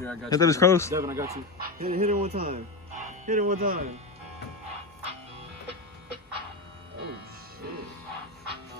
Yeah, I got I thought it was close. Devin, I got you. Hit it one time. Hit it one time. Oh,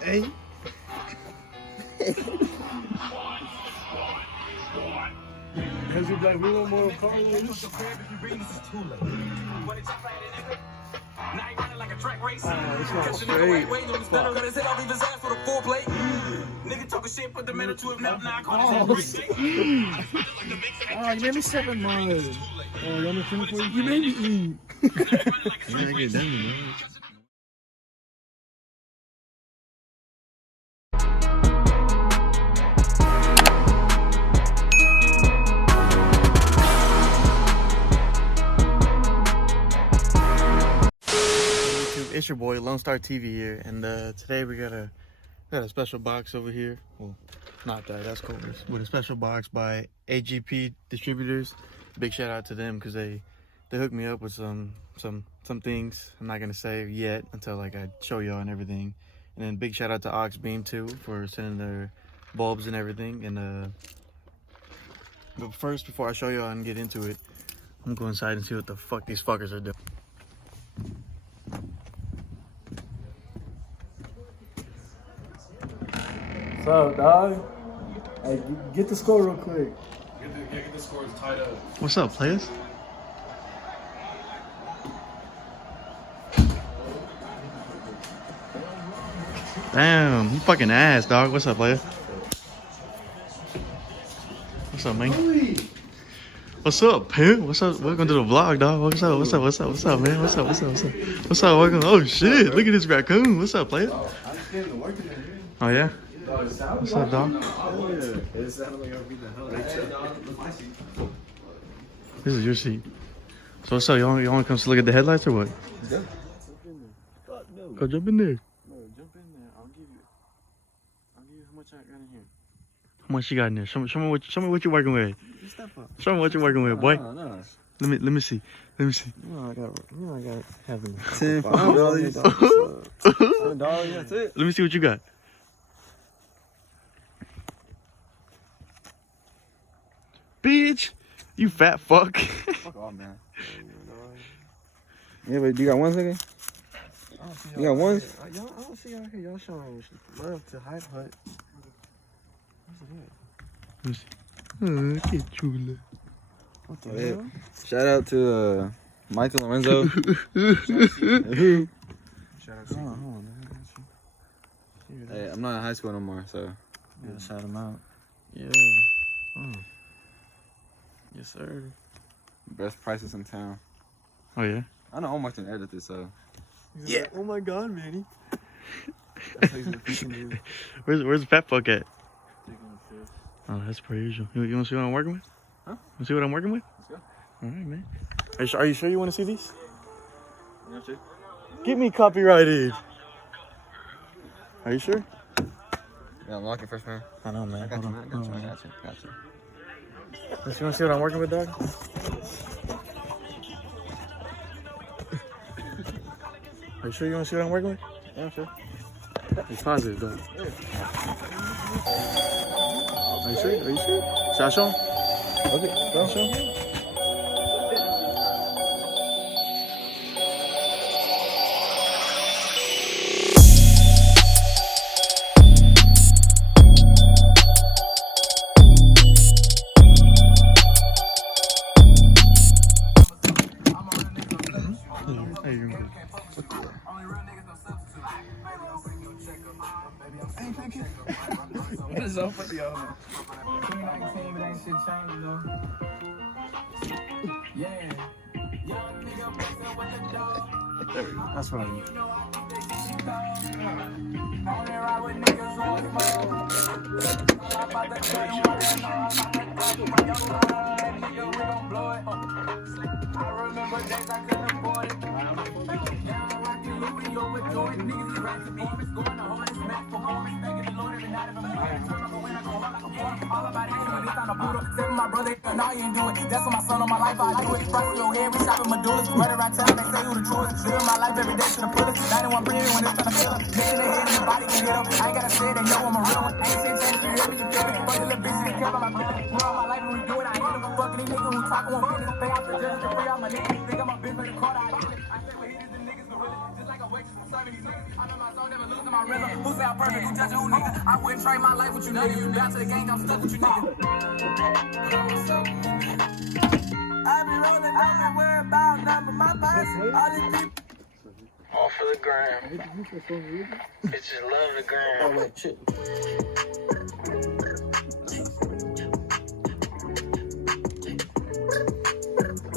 shit. Hey. Cause you like, we want more Carlos. It's not straight. Oh, you made me 7 miles. Oh, you want me to finish for you? You made me eat. You gotta get done, man. It's your boy Lone Star TV here, and today we got a special box over here. Well, not that, that's cool, but a special box by AGP Distributors. Big shout out to them because they hooked me up with some things. I'm not gonna say yet until like I show y'all and everything. And then big shout out to Ox Beam too for sending their bulbs and everything. And but first, before I show y'all and get into it, I'm going inside and see what the fuck these fuckers are doing. What's up, dog? Hey, get the score real quick. Get the scores tied up. What's up, players? Damn, you fucking ass, dog. What's up, player? What's up, man? What's up, pimp? What's up? Welcome to the vlog, dog. What's up? What's up? What's up? What's up, man? What's up? What's up? What's up? What's up? Welcome. Oh shit! Look at this raccoon. What's up, player? Oh yeah. What's up, dog? It sounded like I beat the hell out of you. This is your seat. So what's up? You want to come to look at the headlights or what? Yeah. Go jump in there. No, jump in there. I'll give you how much I got in here. How much you got in there? Show me what you're working with. Step up. Show me what you're working with, boy. No. Let me see. Let me see. I got having $10. $10, that's it. Let me see what you got. Bitch, you fat fuck. Fuck off, man. Yeah, but you got one second? You got one? I don't see y'all here. Y'all showing love to Hype Hut. What's it? Que chula. What the Oh, yeah. hell? Shout out to Michael Lorenzo. Shout out to Hey, I'm not in high school no more, so. Yeah, shout him out. Yeah. Yes, sir. Best prices in town. Oh yeah. I know Omar can edit this, so. Yeah. Like, oh my God, Manny. Where's the fat fuck at? Taking a fish. Oh, that's per usual. You want to see what I'm working with? Huh? You want to see what I'm working with? Let's go. All right, man. Are you sure you want to see these? You sure? Get me copyrighted. Are you sure? Yeah, unlock it first, man. I know, man. I got you, man. I got you. You want to see what I'm working with, dog? Are you sure you want to see what I'm working with? Yeah, I'm sure. It's positive, dog. Are you sure? Should I show him? Okay, Should I show him? What is up with y'all? That's what I mean. My brother, now you ain't doing it. That's what my son on my life. I do it. Price your head, we shopping Medulla's. Right around town, they say who the truest. Living my life every day to the fullest. 91 premium when it's trying to kill her. Bitch in the head and the body can get up. I ain't gotta say it, they know I'm a real one. Ain't shit changed, you hear me, you feel me? Fuck the little bitch, they care about my brother. We're all my life and we do it. I ain't never fuck. pocket won't finish. Pay off the judge to free out my niggas. Think I'm a bitch for the court. I say what he is, the niggas gorilla. Just like a waitress, I'm serving these niggas. I know my soul never losing my rhythm. Who say I'm perfect? Who judging who nigga? I wouldn't trade my life with you nigga. You down to the gang, I'm stuck with you nigga. I be rolling, I be worried about number my purse. All these people. All for the gram. Bitches love the gram. Oh, wait, shit.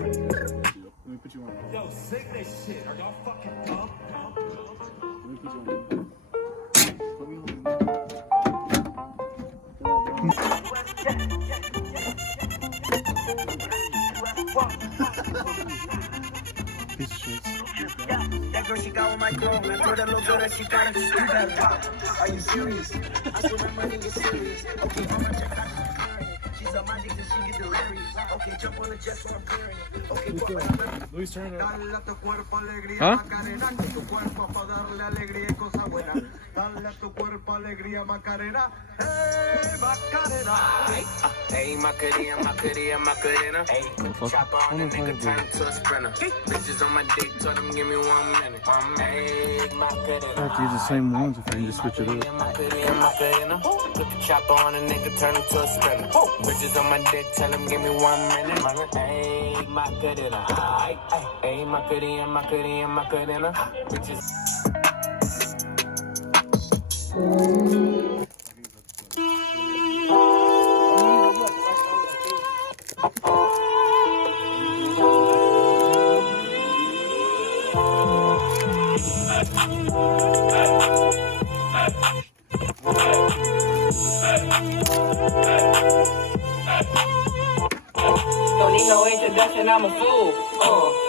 Let me put you on. Yo, sing this shit. Are y'all fucking dumb? Let me put you on. Put me on. Piece of shit. That girl, she got with my chrome. I told that little girl that she got it. You better pop. Are you serious? I swear that money is serious. Okay, mama, check out the she's on my dick and she get delirious. Okay, jump on the jet so I'm clearing it. Okay, put Luis, turn it up. Dale a tu cuerpo alegría, Huh? Macarena. Tu cuerpo para darle alegría y cosa buena. Dale a tu cuerpo alegría, Macarena. Hey, Macarena. Hey, Macarena, Macarena, Macarena. Hey, chop on the nigga, turn to a sprinter. Bitches on my dick, told them give me 1 minute. Hey, Macarena. I have to use the same ones if I can just switch it up. Macarena, Macarena. Put the chopper on a nigga, turn him to a sprinter. Bitches on my dick, tell him give me 1 minute. Hey, Macarena. Hey, Macarena, Macarena, Macarena. Bitches. Don't need no introduction, I'm a fool.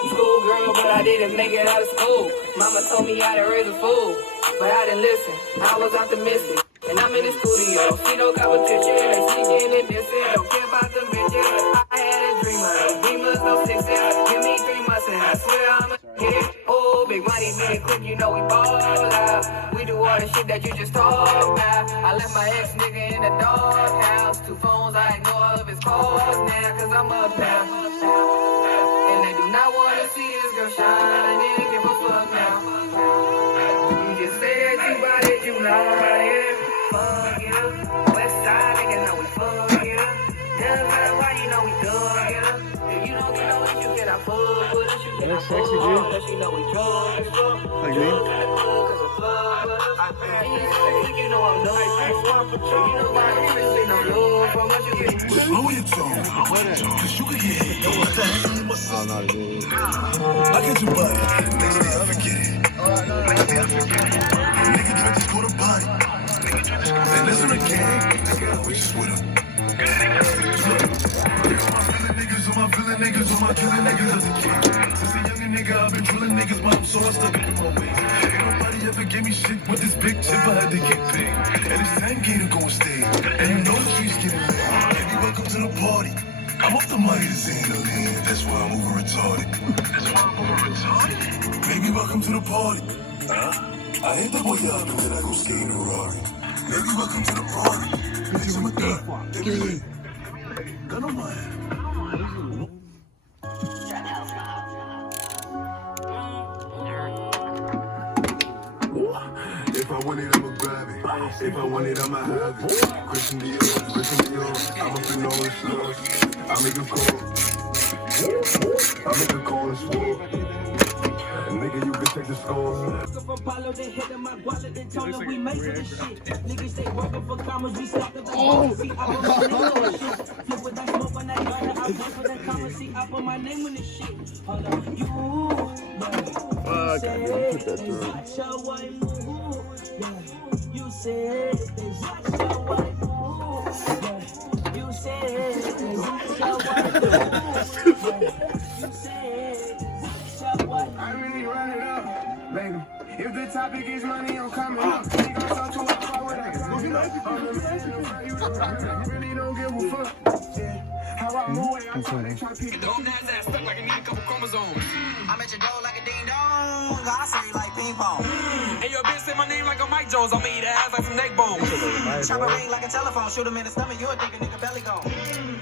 School girl, but I didn't make it out of school. Mama told me how to raise a fool, but I didn't listen. I was optimistic, and I'm in the studio. See no competition, and sneaking and dissing. Don't care about the bitches. I had a dreamer, dreamers no success. Give me 3 months and I swear I'm a hit. Oh, big money, beat it quick, you know we ball out. We do all the shit that you just talk about. I left my ex nigga in the doghouse. 2 phones, I ignore all of his calls now, cause I'm up now. And they do not wanna see this girl shine. They didn't give a fuck now. You just said you bought it, you lying. Fuck you. West side nigga know we fuck you. Doesn't matter why you know we dug you. If you don't get no what you cannot fuck with us. You cannot fuck with us. You know we drunk as fuck. Like me? You know I'm done. You know why I never say no love from us. You get Slow your tone, cause you can get hit. Yo, what the hell you must I don't know how to do it. I get your body. Next day I forget it. Next day I forget it. Nigga try to score the body. And listen again. We just with him. Niggas on my feeling niggas on my killing niggas as a kid. Since a young nigga I've been drilling niggas, but I'm so I stuck in my ways. Ain't nobody ever gave me shit with this big chip, I had to get paid. And it's 10 gator gon' stay. And you know the streets getting lit. Baby, welcome to the party. I'm off the money, this ain't no hand. That's why I'm over retarded. Baby, welcome to the party. I hit the boy up and then I go skate in a Ferrari. Baby, welcome to the party. Bitch, I'm a thug. Take it easy. Gun on my head. If I want it, I'ma grab it. If I want it, I'ma have it. Christian Dior, I'm up in all the stores. I make a call. I make a call and swore. Nigga, you can take the score. From Apollo, they hit in my wallet, they told them we made for this shit. Niggas, they working for commas, we stopped at the see, I put my name on this shit. Flip with that smoke when I burn it, I work for that comma, see, I put my name on this shit. Hold on, you said, they shot your white move. You said, they shot your white move. You said, I really run it up, baby. If the topic is money, I'm coming up. We gon' talk to a with us. You really don't give a fuck. Yeah. I'm at your door like a ding dong. I say like ping pong. Hey, yo, bitch, say my name like a Mike Jones. I'ma eat ass like some neck bones. Chop a ring like a telephone. Shoot him in the stomach. You would think a nigga belly gone.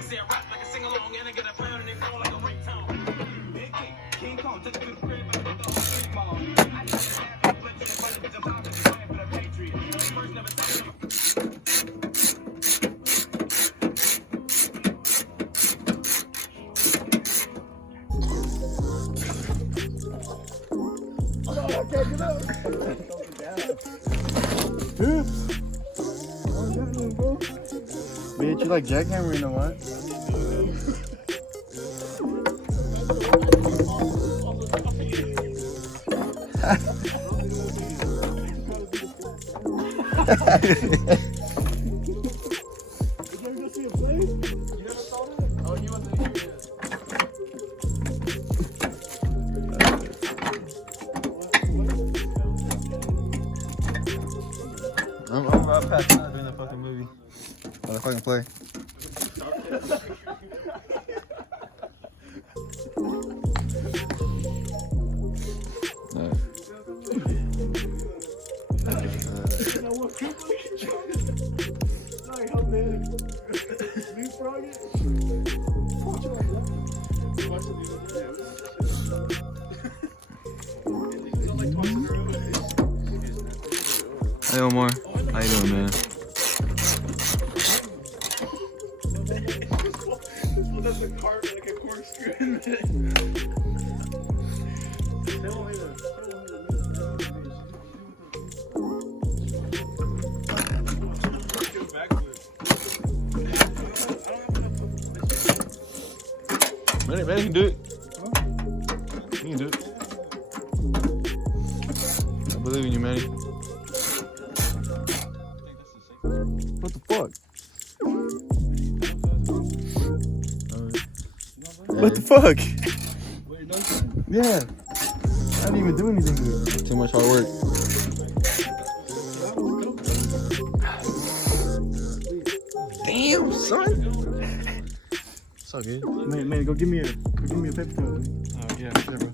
Say a rap like a sing along, and I get a plan and they fall like a ringtone. Big King, King Kong, took it to the crib like a dog street ball. I just have a flip to the front of the top of the fight for the Patriot. First never said Bitch, you like jackhammering or what? I'm passed out during the fucking movie. Or the fucking play. Hey Omar, how you doing, man? That's a cart like a corkscrew in it. Man, you can do it. You can do it. I believe in you, Manny. What the fuck? What the fuck? Yeah. I didn't even do anything to it. Too much hard work. Damn, son. It's all good. Man, go give me a paper towel. Oh yeah, sure, bro.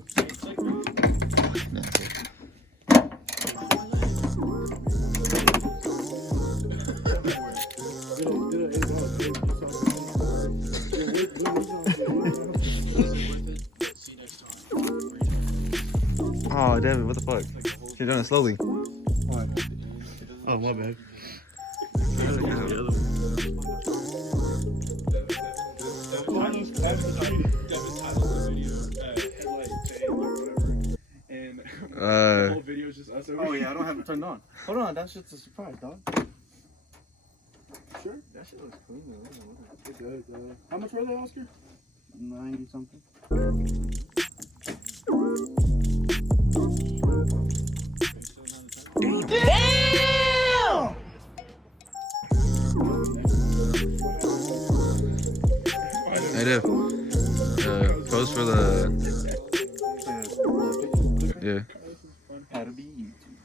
Oh, David, what the fuck? You're doing it slowly. What? Oh, my bad. The whole video is just us. Oh yeah, I don't have it turned on. Hold on, that shit's a surprise, dog. Sure? That shit looks clean. It does. How much were they, Oscar? 90 something. Damn! Hey, Dave. Post for the. Yeah. How to be YouTube.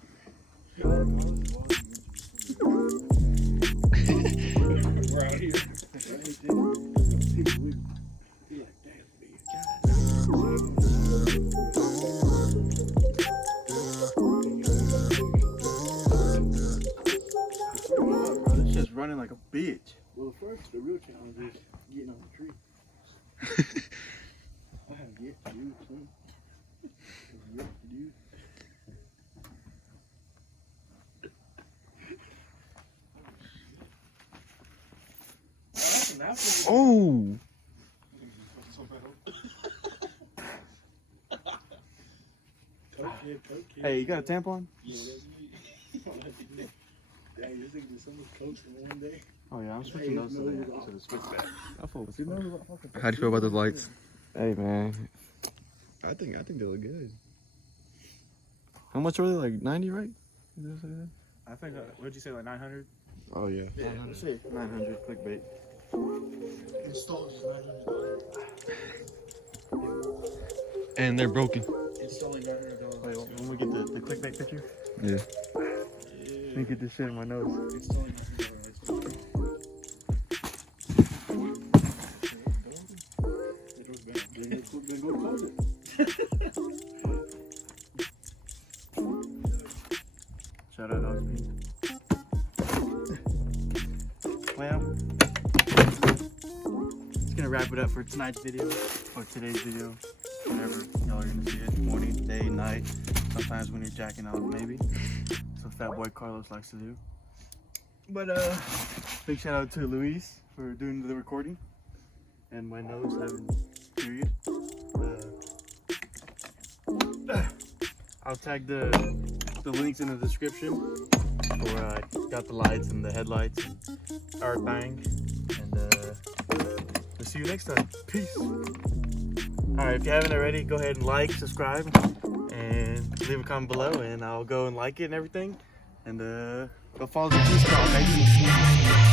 We're out here. It's just running like a bitch. Well, first, the real challenge is getting on the tree. I have yet to do, son. I have yet to do. Oh! Hey, you got a tampon? Dang, this nigga just so much coach for one day. Oh yeah, I'm switching those to the switch back. How do you feel about those lights? Hey man, I think they look good. How much were they? Like 90, right? Did I say that? I think, what did you say, like 900? Oh yeah. 900 clickbait. Install is $900. And they're broken. It's only $900. Wait, when we get the clickbait picture? Yeah. Let me get this shit in my nose. It's only $900. Then go close it. Shout out Dog Speed. Well, it's gonna wrap it up for tonight's video, or today's video, whenever y'all are gonna see it. Morning, day, night, sometimes when you're jacking off, maybe. That's what Fat Boy Carlos likes to do. But big shout out to Luis for doing the recording, and my nose having period. I'll tag the links in the description for got the lights and the headlights and our bang. And we'll see you next time. Peace. Alright, if you haven't already, go ahead and like, subscribe, and leave a comment below, and I'll go and like it and everything. And go follow the G Squad, baby.